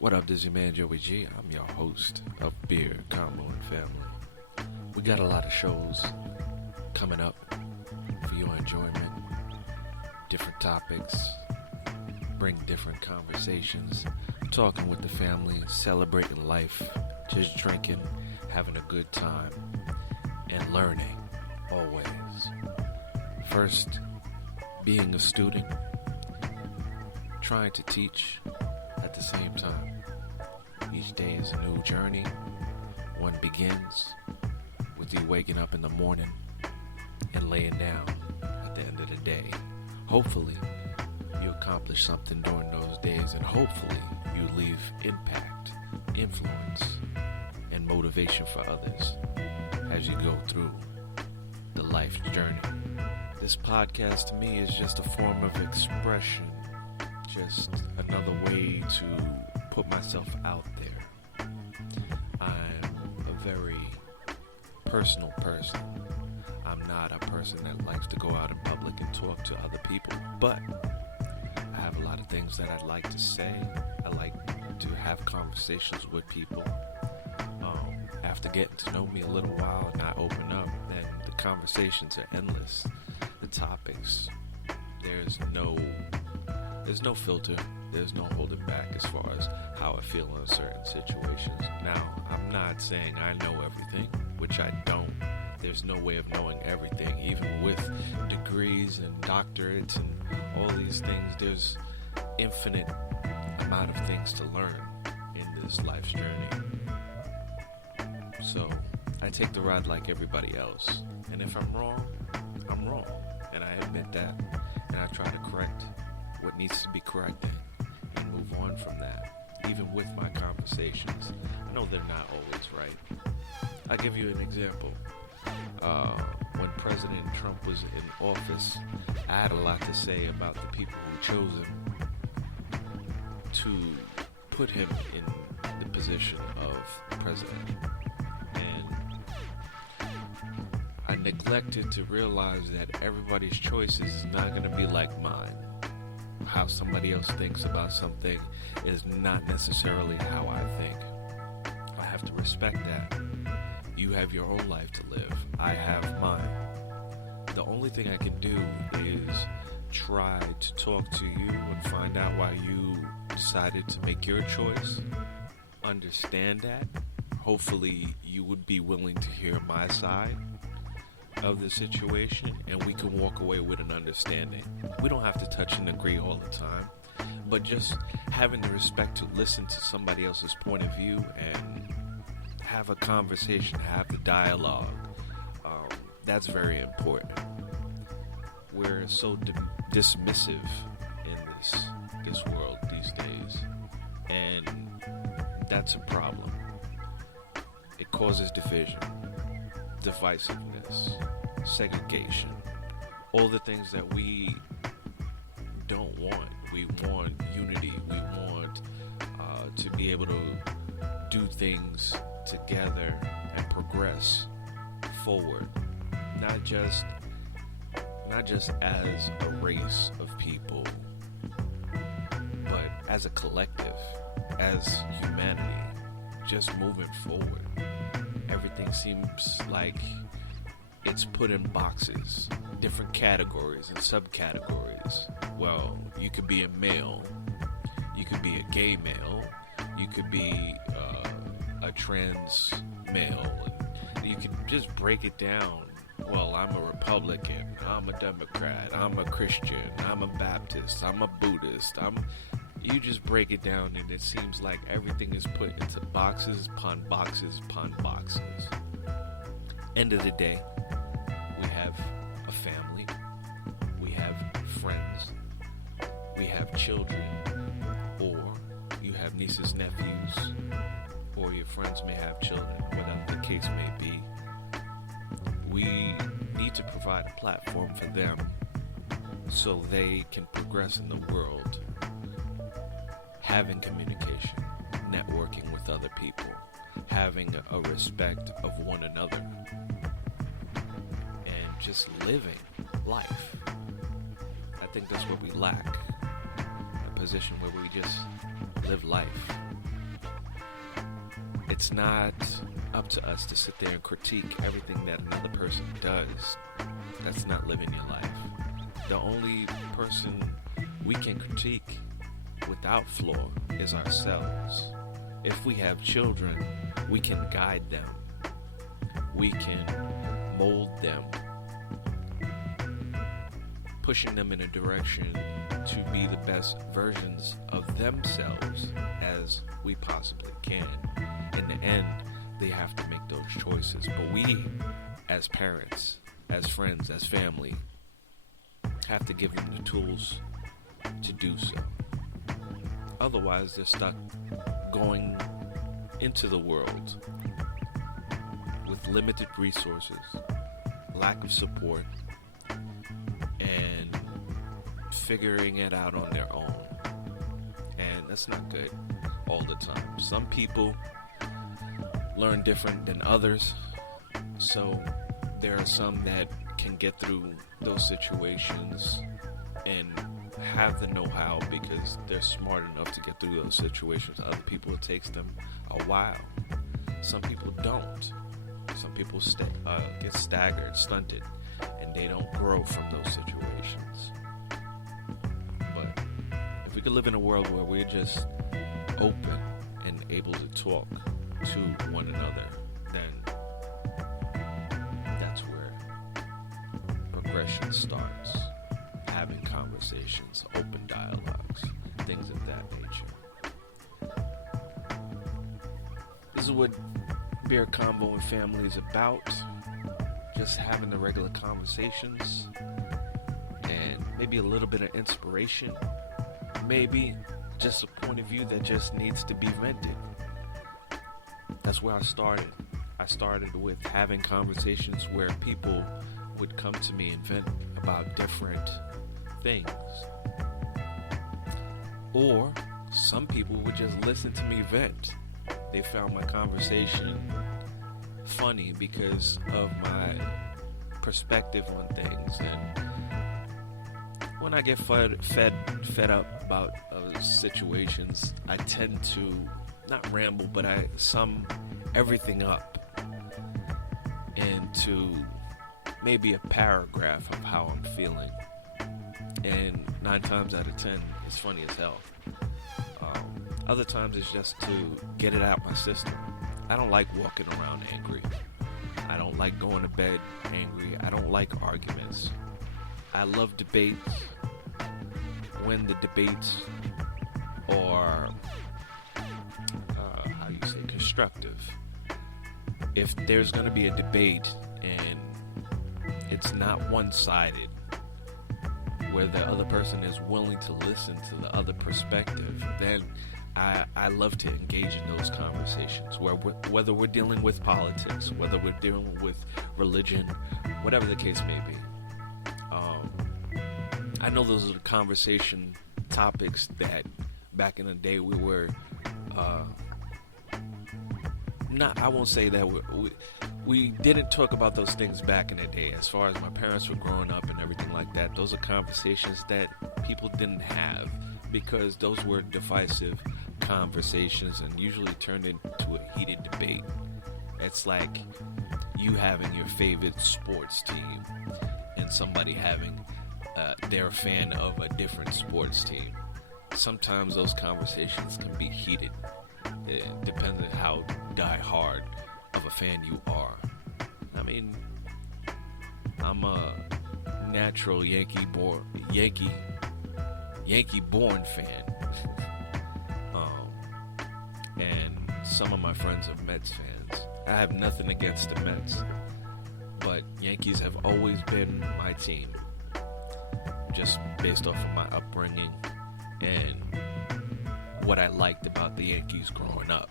What up, this is your man JoeyG. I'm your host of BeerConvoFamily. We got a lot of shows coming up for your enjoyment. Different topics, bring different conversations, talking with the family, celebrating life, just drinking, having a good time, and learning always. First, being a student, trying to teach at the same time. Each day is a new journey. One begins with you waking up in the morning and laying down at the end of the day. Hopefully, you accomplish something during those days, and hopefully you leave impact, influence, and motivation for others as you go through the life journey. This podcast to me is just a form of expression, just another way to put myself out there. I'm a very personal person. I'm not a person that likes to go out in public and talk to other people, but I have a lot of things that I'd like to say. I like to have conversations with people. After getting to know me a little while and I open up, then the conversations are endless. The topics, there's no filter, there's no holding back as far as how I feel in certain situations. Now, I'm not saying I know everything, which I don't. There's no way of knowing everything, even with degrees and doctorates and all these things. There's infinite amount of things to learn in this life's journey. So, I take the ride like everybody else. And if I'm wrong, I'm wrong. And I admit that. And I try to correct what needs to be corrected and move on from that, even with my conversations. I know they're not always right. I'll give you an example. When President Trump was in office, I had a lot to say about the people who chose him to put him in the position of president. And I neglected to realize that everybody's choices is not going to be like mine. How somebody else thinks about something is not necessarily how I think. I have to respect that. You have your own life to live. I have mine. The only thing I can do is try to talk to you and find out why you decided to make your choice. Understand that. Hopefully you would be willing to hear my side of the situation, and we can walk away with an understanding. We don't have to touch and agree all the time, but just having the respect to listen to somebody else's point of view and have a conversation, have the dialogue. That's very important. We're so dismissive in this world these days, and that's a problem. It causes division, divisiveness, segregation, all the things that we don't want. We want unity. We want to be able to do things together and progress forward, not just as a race of people, but as a collective, as humanity, just moving forward. Everything seems like it's put in boxes, different categories and subcategories. Well, you could be a male, you could be a gay male, you could be a trans male, and you can just break it down. Well, I'm a Republican, I'm a Democrat, I'm a Christian, I'm a Baptist, I'm a Buddhist, you just break it down, and it seems like everything is put into boxes upon boxes upon boxes. End of the day, we have a family, we have friends, we have children, or you have nieces, nephews, or your friends may have children, whatever the case may be. We need to provide a platform for them so they can progress in the world, having communication, networking with other people, having a respect of one another, and just living life. I think that's what we lack, a position where we just live life it's not up to us to sit there and critique everything that another person does. That's not living your life. The only person we can critique without flaw is ourselves. If we have children, we can guide them. We can mold them, pushing them in a direction to be the best versions of themselves as we possibly can. In the end, they have to make those choices. But we, as parents, as friends, as family, have to give them the tools to do so. Otherwise, they're stuck going into the world with limited resources, lack of support, and figuring it out on their own. And that's not good all the time. Some people learn different than others, so there are some that can get through those situations and have the know-how because they're smart enough to get through those situations. Other people, it takes them a while. Some people don't. Some people get staggered, stunted, and they don't grow from those situations. But if we could live in a world where we're just open and able to talk to one another, then that's where progression starts. Having conversations, open dialogues, things of that nature. This is what Beer Convo and Family is about. Just having the regular conversations and maybe a little bit of inspiration. Maybe just a point of view that just needs to be vented. That's where I started. I started with having conversations where people would come to me and vent about different things. Or some people would just listen to me vent. They found my conversation funny because of my perspective on things. And when I get fed up about situations, I tend to not ramble, but I sum everything up into maybe a paragraph of how I'm feeling. And 9 times out of 10, it's funny as hell. Other times it's just to get it out my system. I don't like walking around angry. I don't like going to bed angry. I don't like arguments. I love debates when the debates are, constructive. If there's going to be a debate and it's not one-sided, where the other person is willing to listen to the other perspective, then I love to engage in those conversations, whether we're dealing with politics, whether we're dealing with religion, whatever the case may be. I know those are the conversation topics that back in the day we were I won't say that we didn't talk about those things back in the day. As far as my parents were growing up and everything like that, those are conversations that people didn't have because those were divisive conversations and usually turned into a heated debate. It's like you having your favorite sports team and somebody having their fan of a different sports team. Sometimes those conversations can be heated. It depends on how die-hard of a fan you are. I mean, I'm a natural Yankee-born fan. And some of my friends are Mets fans. I have nothing against the Mets, but Yankees have always been my team, just based off of my upbringing and what I liked about the Yankees growing up.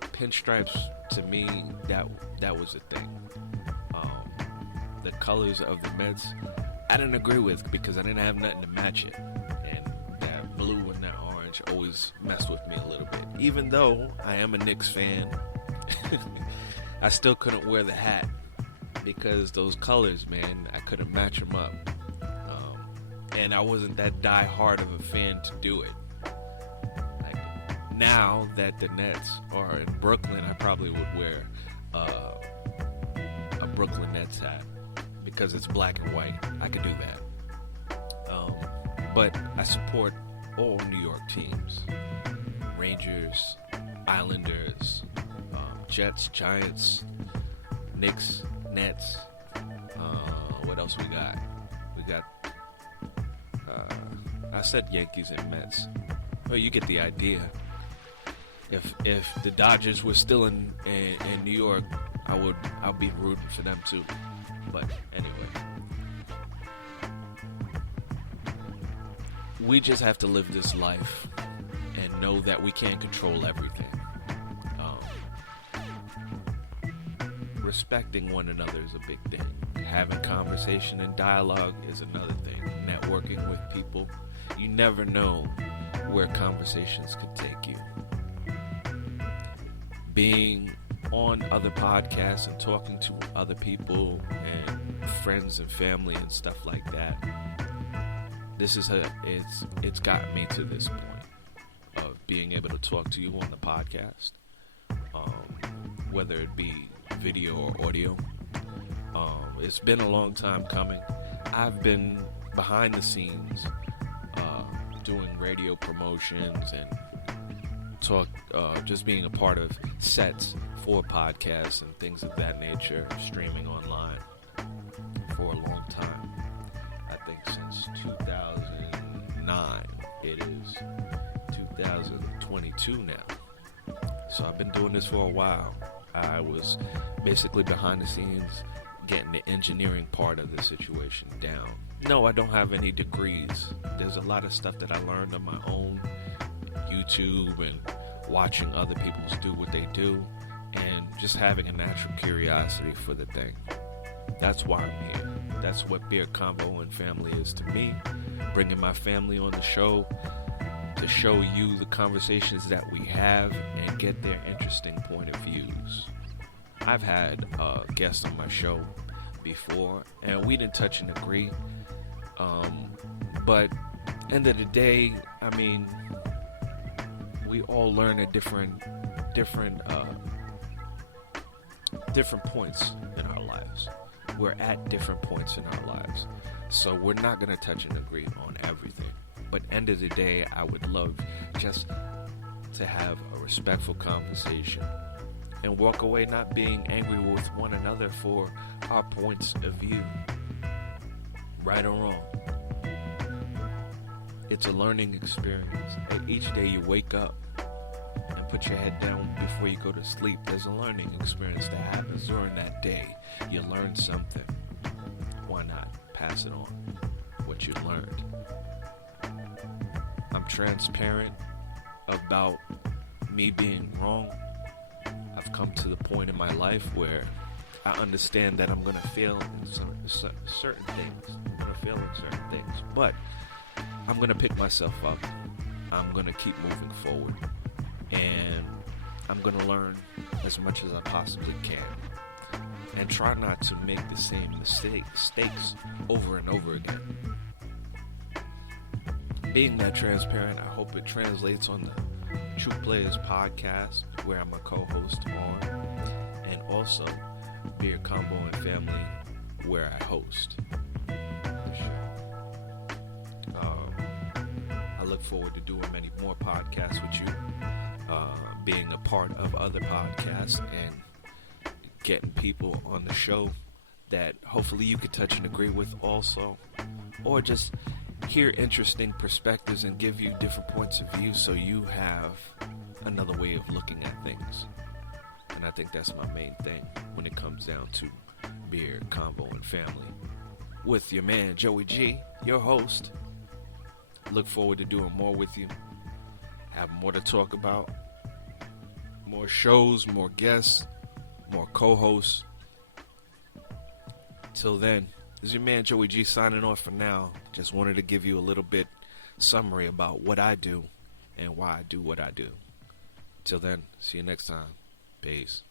Pinstripes, to me, that was a thing. The colors of the Mets, I didn't agree with because I didn't have nothing to match it. And that blue and that orange always messed with me a little bit. Even though I am a Knicks fan, I still couldn't wear the hat because those colors, man, I couldn't match them up. And I wasn't that die-hard of a fan to do it. Like, now that the Nets are in Brooklyn, I probably would wear a Brooklyn Nets hat because it's black and white. I could do that. But I support all New York teams: Rangers, Islanders, Jets, Giants, Knicks, Nets. What else we got? I said Yankees and Mets. Well, you get the idea. If the Dodgers were still in New York, I'll be rooting for them too. But anyway, we just have to live this life and know that we can't control everything. Respecting one another is a big thing. Having conversation and dialogue is another thing. Networking with people. You never know where conversations could take you. Being on other podcasts and talking to other people and friends and family and stuff like that. It's gotten me to this point of being able to talk to you on the podcast, whether it be video or audio. It's been a long time coming. I've been behind the scenes doing radio promotions and just being a part of sets for podcasts and things of that nature, streaming online for a long time. I think since 2009. It is 2022 now. So I've been doing this for a while. I was basically behind the scenes getting the engineering part of the situation down. No, I don't have any degrees. There's a lot of stuff that I learned on my own, YouTube and watching other people do what they do, and just having a natural curiosity for the thing. That's why I'm here. That's what Beer Convo and Family is to me. Bringing my family on the show to show you the conversations that we have and get their interesting point of views. I've had guests on my show before, and we didn't touch and agree. But end of the day, I mean, we all learn at different points in our lives. We're at different points in our lives, so we're not going to touch and agree on everything. But end of the day, I would love just to have a respectful conversation and walk away not being angry with one another for our points of view, right or wrong. It's a learning experience. Each day you wake up and put your head down before you go to sleep, there's a learning experience that happens during that day. You learn something. Why not pass it on, what you learned? I'm transparent about me being wrong. I've come to the point in my life where I understand that I'm going to fail in certain things. I'm going to fail in certain things. But I'm going to pick myself up. I'm going to keep moving forward. And I'm going to learn as much as I possibly can. And try not to make the same mistakes over and over again. Being that transparent, I hope it translates on the True Players podcast, where I'm a co-host on, and also Beer Convo and Family, where I host the show. I look forward to doing many more podcasts with you, being a part of other podcasts, and getting people on the show that hopefully you could touch and agree with also, or just hear interesting perspectives and give you different points of view so you have another way of looking at things. And I think that's my main thing when it comes down to Beer, Convo, and Family. With your man, Joey G, your host. Look forward to doing more with you. Have more to talk about. More shows, more guests, more co-hosts. Till then, this is your man Joey G signing off for now. Just wanted to give you a little bit summary about what I do and why I do what I do. Till then, see you next time. Peace.